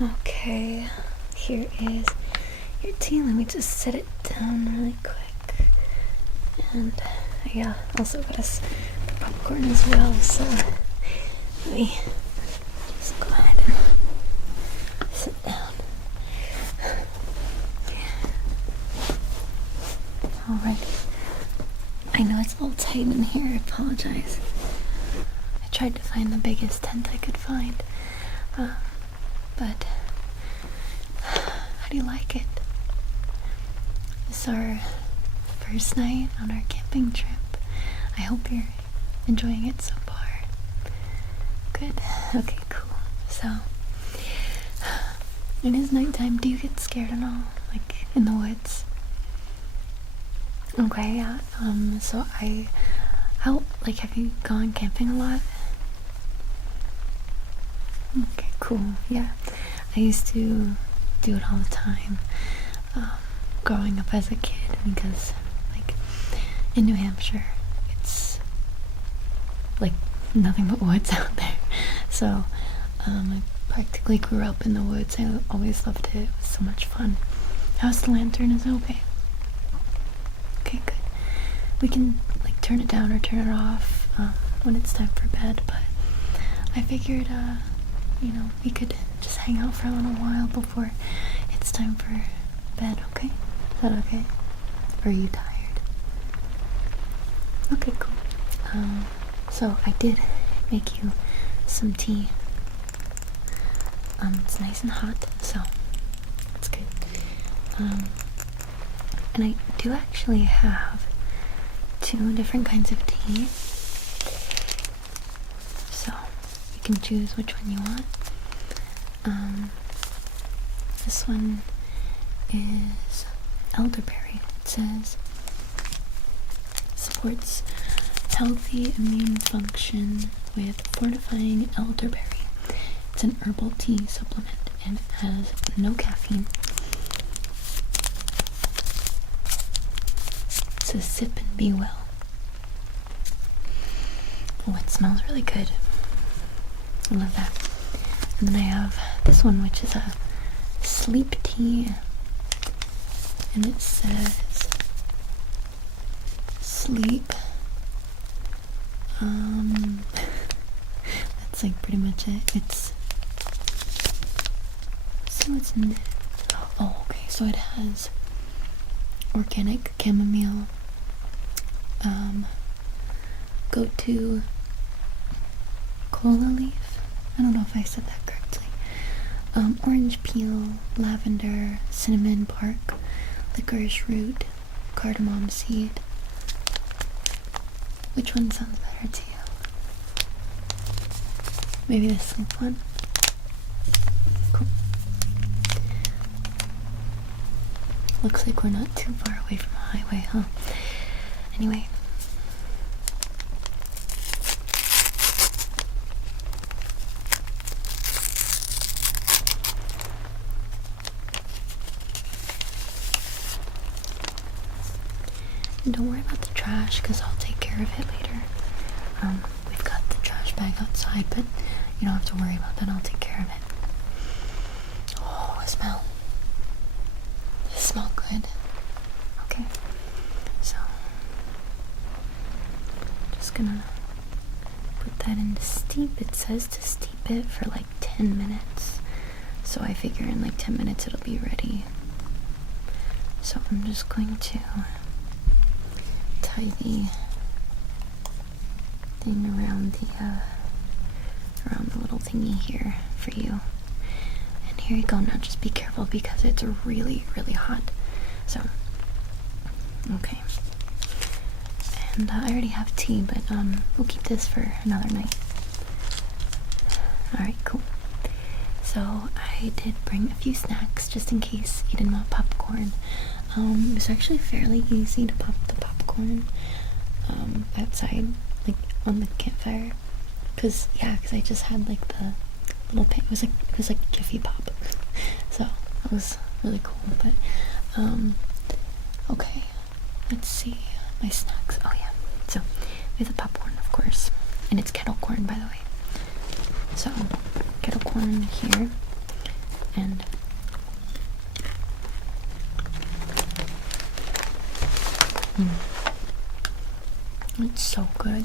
Okay, here is your tea. Let me just set it down really quick. And yeah, also got us popcorn as well, so let me just go ahead and sit down. Alright. I know it's a little tight in here, I apologize. I tried to find the biggest tent I could find. But how do you like it? This is our first night on our camping trip. I hope you're enjoying it so far. Good. Okay, cool. So, it is nighttime. Do you get scared at all? Like, in the woods? Okay, yeah. So have you gone camping a lot? Okay, cool. Yeah, I used to do it all the time, growing up as a kid, because like in New Hampshire it's like nothing but woods out there, so I practically grew up in the woods. I always loved it. It was so much fun. How's the lantern? Is it okay? Okay, good. We can like turn it down or turn it off when it's time for bed, but I figured we could just hang out for a little while before it's time for bed, okay? Is that okay? Or are you tired? Okay, cool. So I did make you some tea. It's nice and hot, so that's good. And I do actually have 2 different kinds of tea. So you can choose which one you want. This one is elderberry. It says supports healthy immune function with fortifying elderberry. It's an herbal tea supplement and it has no caffeine. It says sip and be well. Oh, it smells really good. I love that. And then I have this one, which is a sleep tea, and it says sleep. That's like pretty much it. So what's in it? Oh, okay. So it has organic chamomile, go-to cola leaf. I don't know if I said that correctly. Orange peel, lavender, cinnamon bark, licorice root, cardamom seed. Which one sounds better to you? Maybe the sleep one? Cool. Looks like we're not too far away from a highway, huh? Anyway. And don't worry about the trash, because I'll take care of it later. We've got the trash bag outside, but you don't have to worry about that. I'll take care of it. Oh, it smells good. Okay, so just gonna put that in to steep. It says to steep it for like 10 minutes. So I figure in like 10 minutes it'll be ready. So I'm just going to tie the thing around the little thingy here for you. And here you go. Now just be careful because it's really, really hot. So, okay. And I already have tea, but we'll keep this for another night. Alright, cool. So I did bring a few snacks just in case you didn't want popcorn. It was actually fairly easy to pop the popcorn outside, like on the campfire, cause I just had like the little pan. It was like Jiffy Pop, so that was really cool. But okay, let's see my snacks. Oh yeah, so we have the popcorn, of course, and it's kettle corn, by the way. So kettle corn here, and it's so good.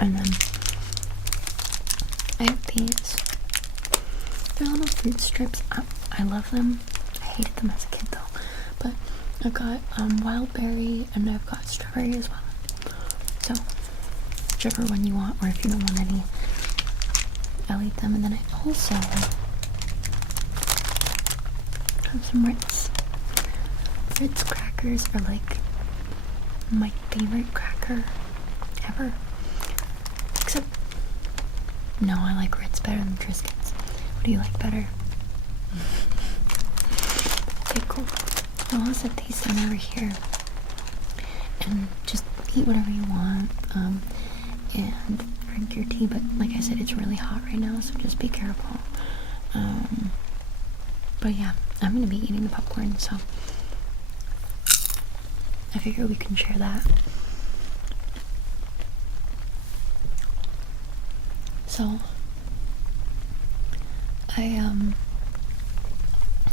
And then I have these. They're little fruit strips. I love them. I hated them as a kid though. But I've got wild berry and I've got strawberry as well. So whichever one you want, or if you don't want any, I'll eat them. And then I also have some Ritz. Ritz crackers are like my favorite cracker ever. Except, no, I like Ritz better than Triscuits. What do you like better? Okay, cool. I'll set these down over here and just eat whatever you want, and drink your tea. But like I said, it's really hot right now, so just be careful. But yeah, I'm gonna be eating the popcorn, so I figure we can share that. So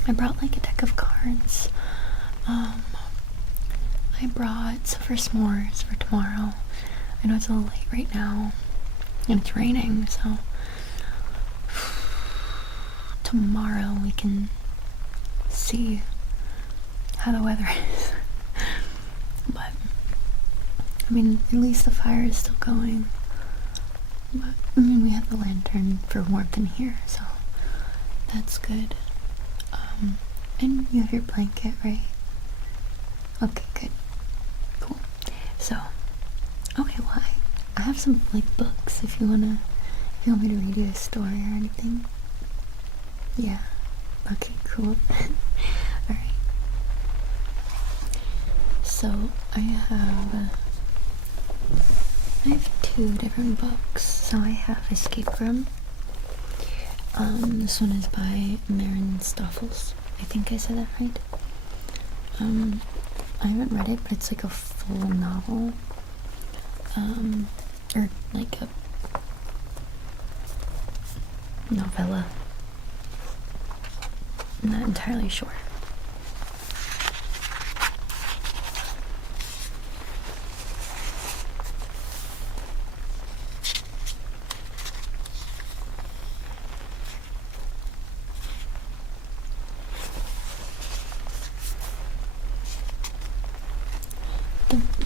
I brought like a deck of cards. I brought some for s'mores for tomorrow. I know it's a little late right now and it's raining, so tomorrow we can see how the weather is. But I mean, at least the fire is still going. But I mean, we have the lantern for warmth in here, so that's good. And you have your blanket, right? Okay, good. Cool. So, okay, well, I have some like books if you want me to read you a story or anything. Yeah. Okay, cool. Alright. So, I have two different books. So I have Escape Room. This one is by Maren Stoffels. I think I said that right. I haven't read it, but it's like a full novel. Or like a novella. I'm not entirely sure.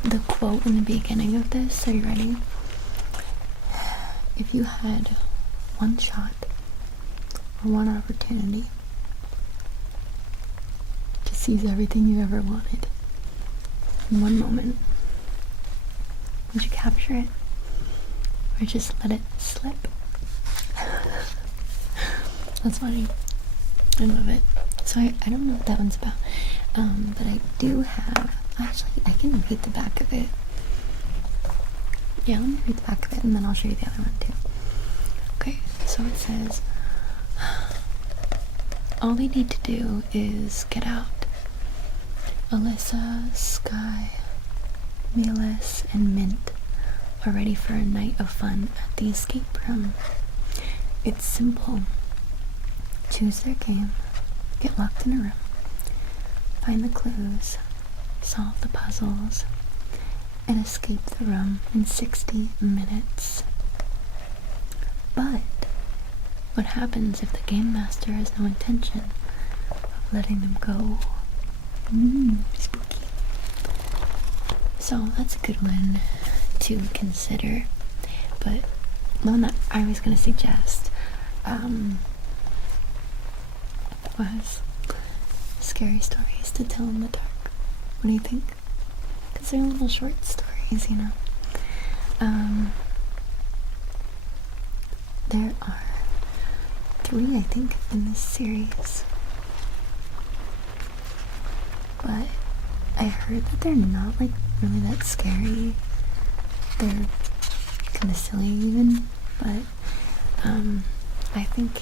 The quote in the beginning of this, are you ready? If you had one shot or one opportunity to seize everything you ever wanted in one moment, would you capture it or just let it slip? That's funny. I love it. So I don't know what that one's about, but I do have, actually I can read the back of it. Yeah, let me read the back of it and then I'll show you the other one too. Okay, so it says, all they need to do is get out. Alyssa, Sky, Mealis, and Mint are ready for a night of fun at the escape room. It's simple. Choose their game, get locked in a room, find the clues, solve the puzzles, and escape the room in 60 minutes. But what happens if the game master has no intention of letting them go? Spooky. So that's a good one to consider. But one that I was going to suggest was scary stories to tell in the dark. What do you think? Because they're little short stories, you know. There are 3, I think, in this series. But I heard that they're not like really that scary. They're kind of silly even, but I think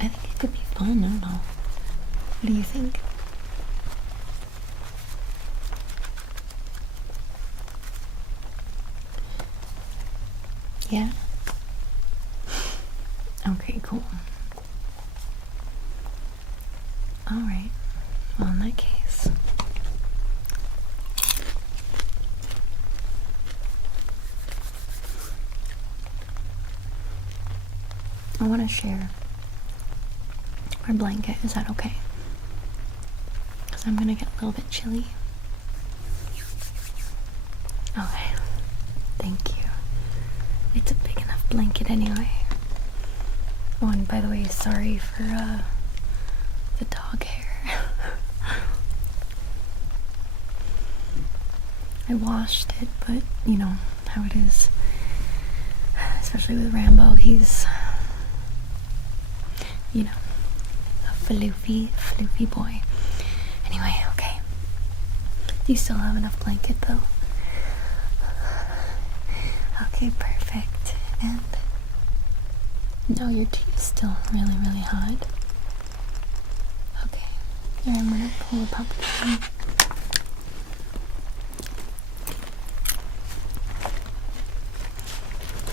it could be fun. I don't know. What do you think? Yeah? Okay, cool. Alright. Well, in that case, I want to share our blanket. Is that okay? Because I'm gonna get a little bit chilly. Okay. Thank you. It's a big enough blanket anyway. Oh, and by the way, sorry for the dog hair. I washed it, but you know how it is. Especially with Rambo, he's, you know, a floofy boy. Anyway, okay. Do you still have enough blanket though? Okay, perfect. And no, your tea is still really, really hot. Okay, here I'm gonna pull a pumpkin.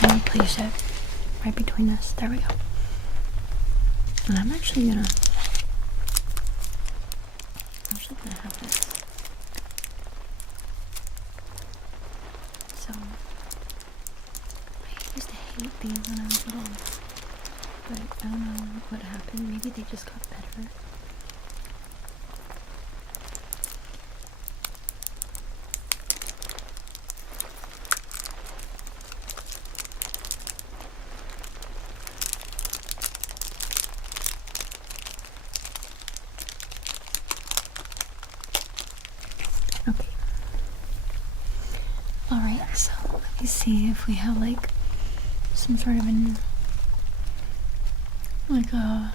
I'm gonna place it right between us. There we go. And I'm actually gonna have this. So I used to hate these when I was little, but I don't know what happened. Maybe they just got better. Okay. Alright, so let me see if we have like some sort of like a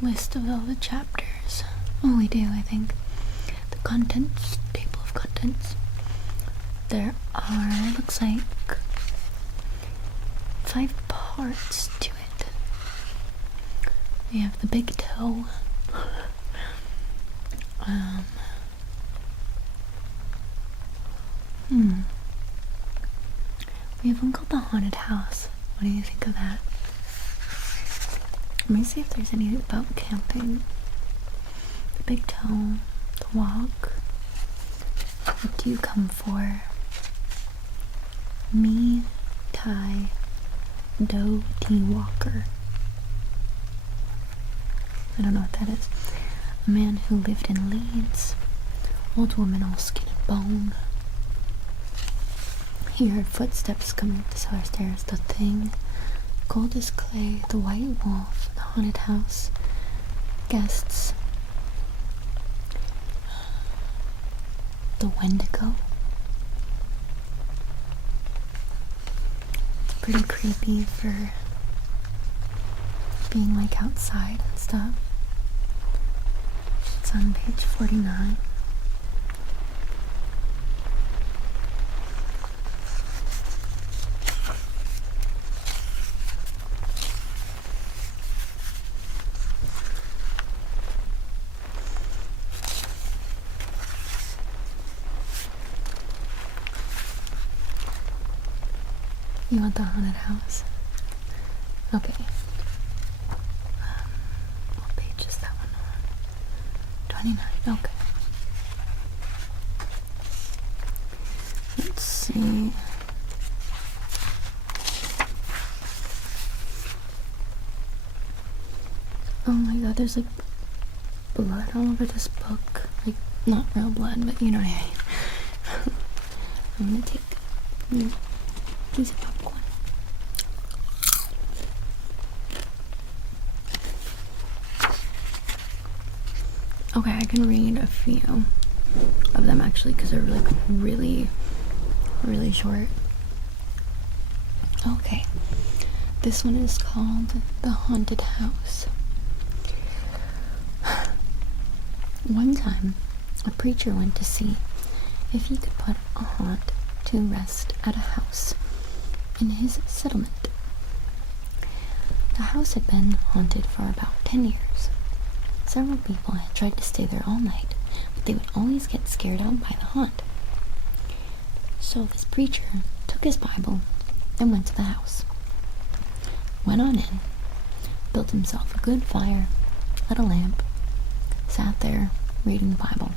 list of all the chapters. Oh, we do, I think. The contents, table of contents. There are, looks like 5 parts to it. We have the big toe. We have one called the haunted house. What do you think of that? Let me see if there's anything about camping. The big toe, the walk. What do you come for? Me, Tai, Do, T, Walker. I don't know what that is. A man who lived in Leeds. Old woman all skin and bone. He heard footsteps coming up the cellar stairs. The thing. Cold as clay. The white wolf. The haunted house. Guests. The Wendigo. Pretty creepy for being like outside and stuff. It's on page 49. You want the haunted house? Okay. What page is that one on? 29. Okay. Let's see. Oh my god, there's like blood all over this book. Like, not real blood, but you know what I mean. I'm gonna take a piece of popcorn. Okay, I can read a few of them actually because they're really short. Okay, this one is called The Haunted House. One time, a preacher went to see if he could put a haunt to rest at a house in his settlement. The house had been haunted for about 10 years. Several people had tried to stay there all night, but they would always get scared out by the haunt. So this preacher took his Bible and went to the house. Went on in, built himself a good fire, lit a lamp, sat there reading the Bible.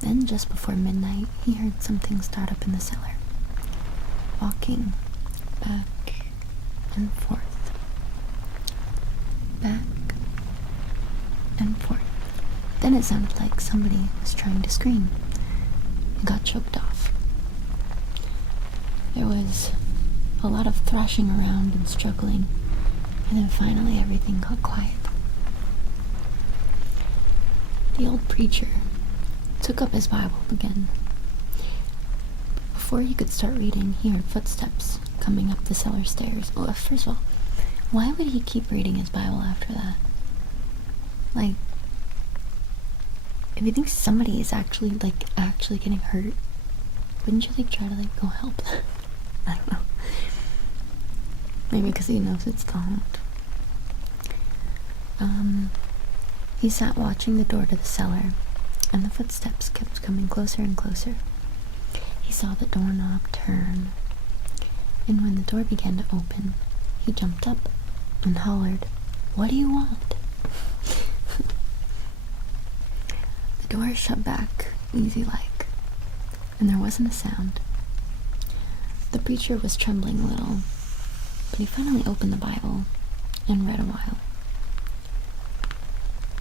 Then, just before midnight, he heard something start up in the cellar, walking back and forth, back and forth. Then it sounded like somebody was trying to scream. It got choked off. There was a lot of thrashing around and struggling, and then finally everything got quiet. The old preacher took up his Bible again. Before he could start reading, he heard footsteps coming up the cellar stairs. Well, first of all, why would he keep reading his Bible after that? Like, if you think somebody is actually getting hurt, wouldn't you try to go help? I don't know. Maybe because he knows it's the haunt. He sat watching the door to the cellar, and the footsteps kept coming closer and closer. He saw the doorknob turn, and when the door began to open, he jumped up and hollered, "What do you want?" The door shut back, easy-like, and there wasn't a sound. The preacher was trembling a little, but he finally opened the Bible and read a while.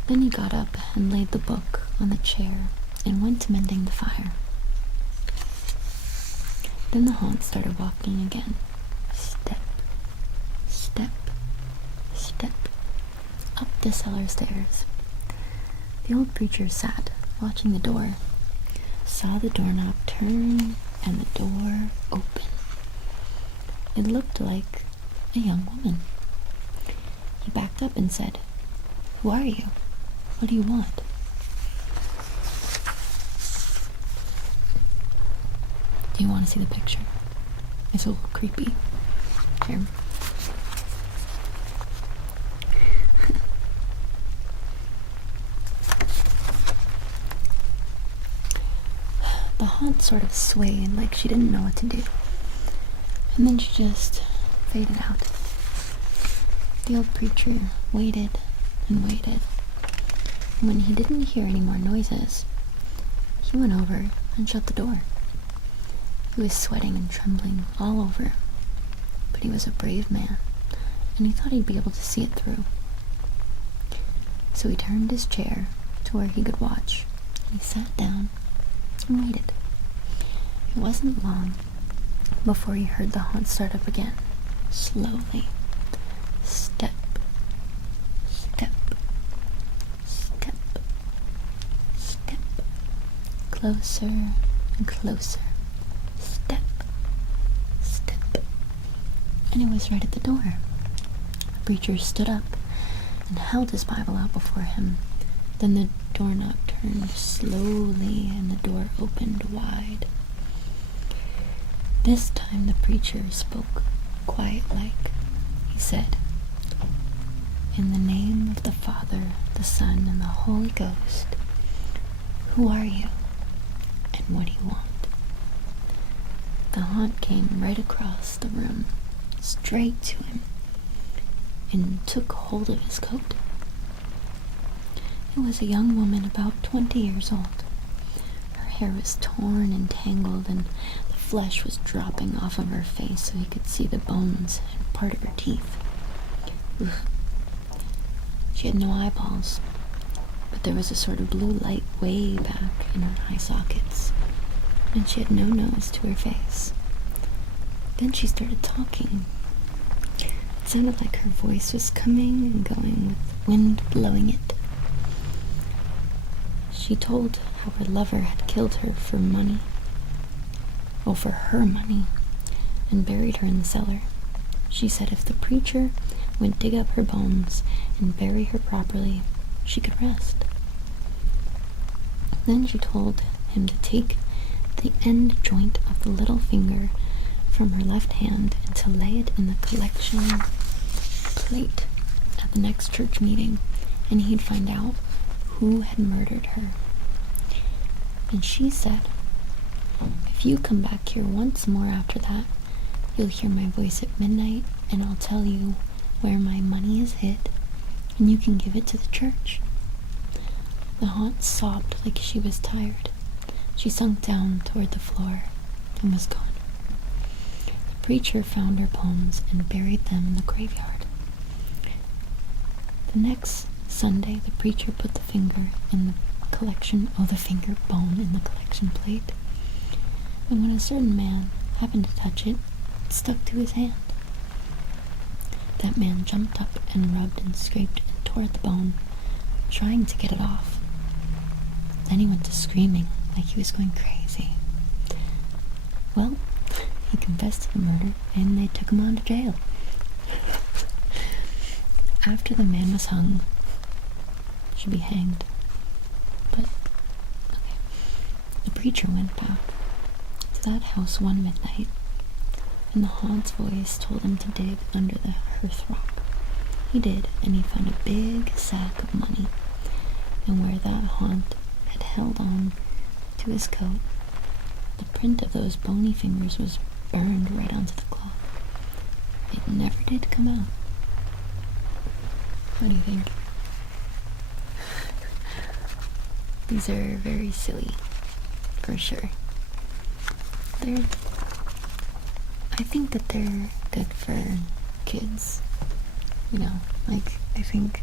Then he got up and laid the book on the chair and went to mending the fire. Then the haunt started walking again. Step, step, step, up the cellar stairs. The old preacher sat, watching the door, saw the doorknob turn and the door open. It looked like a young woman. He backed up and said, "Who are you? What do you want?" Do you want to see the picture? It's a little creepy. Here. The haunt sort of swayed like she didn't know what to do. And then she just faded out. The old preacher waited and waited. And when he didn't hear any more noises, he went over and shut the door. He was sweating and trembling all over, but he was a brave man, and he thought he'd be able to see it through. So he turned his chair to where he could watch, and he sat down and waited. It wasn't long before he heard the haunt start up again, slowly. Step, step, step, step, closer and closer, step, step, and it was right at the door. The preacher stood up and held his Bible out before him. Then the doorknob turned slowly and the door opened wide. This time the preacher spoke quiet-like. He said, "In the name of the Father, the Son, and the Holy Ghost, who are you, and what do you want?" The haunt came right across the room, straight to him, and took hold of his coat. It was a young woman about 20 years old. Her hair was torn and tangled, and the flesh was dropping off of her face so he could see the bones and part of her teeth. Ugh. She had no eyeballs, but there was a sort of blue light way back in her eye sockets, and she had no nose to her face. Then she started talking. It sounded like her voice was coming and going with wind blowing it. She told how her lover had killed her for money. Oh, for her money, and buried her in the cellar. She said if the preacher would dig up her bones and bury her properly, she could rest. Then she told him to take the end joint of the little finger from her left hand and to lay it in the collection plate at the next church meeting, and he'd find out who had murdered her. And she said, "If you come back here once more after that, you'll hear my voice at midnight, and I'll tell you where my money is hid, and you can give it to the church." The haunt sobbed like she was tired. She sunk down toward the floor and was gone. The preacher found her bones and buried them in the graveyard. The next Sunday, the preacher put the finger bone in the collection plate, and when a certain man happened to touch it, it stuck to his hand. That man jumped up and rubbed and scraped and tore at the bone, trying to get it off. Then he went to screaming like he was going crazy. Well, he confessed to the murder, and they took him on to jail. After the man was hung, should be hanged, but okay. The preacher went back to that house one midnight, and the haunt's voice told him to dig under the hearthrug. He did, and he found a big sack of money, and where that haunt had held on to his coat, the print of those bony fingers was burned right onto the cloth. It never did come out. What do you think? These are very silly, for sure. I think that they're good for kids. You know, like, I think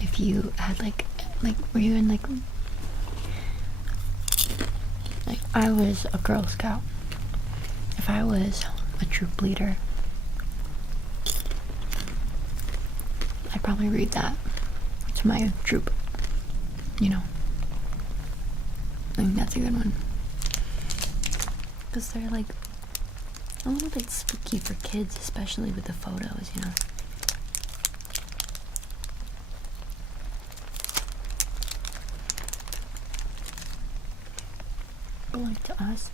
if you had were you in like I was a Girl Scout. If I was a troop leader, I'd probably read that to my troop. You know, I think that's a good one. Because they're like a little bit spooky for kids, especially with the photos, you know. But like to us,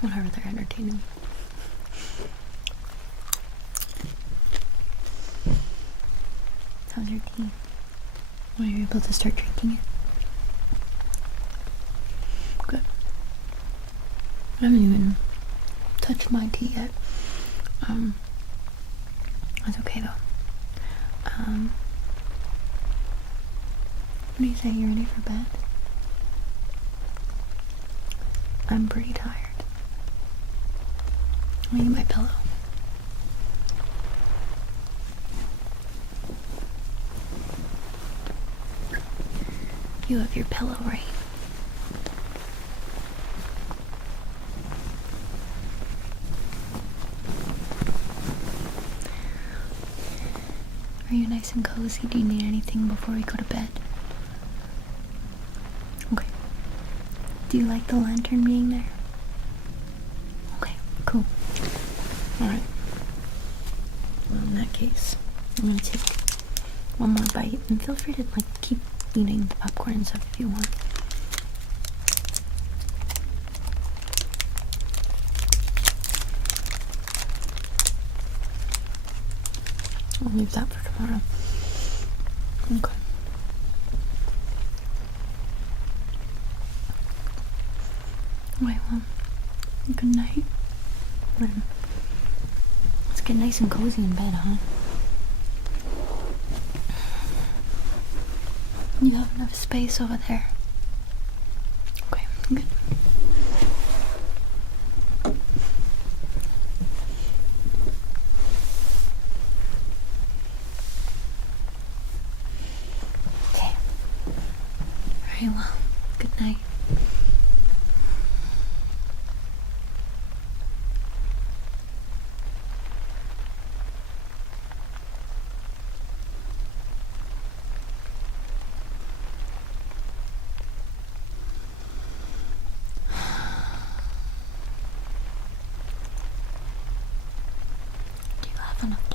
whatever, they're entertaining. How's your tea? Were you able to start drinking it? Good. I haven't even touched my tea yet. That's okay though. What do you say? You ready for bed? I'm pretty tired. Let me get my pillow. You have your pillow, right? Are you nice and cozy? Do you need anything before we go to bed? Okay. Do you like the lantern being there? Okay, cool. Alright. Well, in that case, I'm gonna take one more bite, and feel free to keep eating the popcorn and stuff if you want. I'll leave that for tomorrow. Okay. Alright, well, good night. Let's get nice and cozy in bed, huh? You have enough space over there. Okay, good. Okay. Alright, well, good night. Do you have enough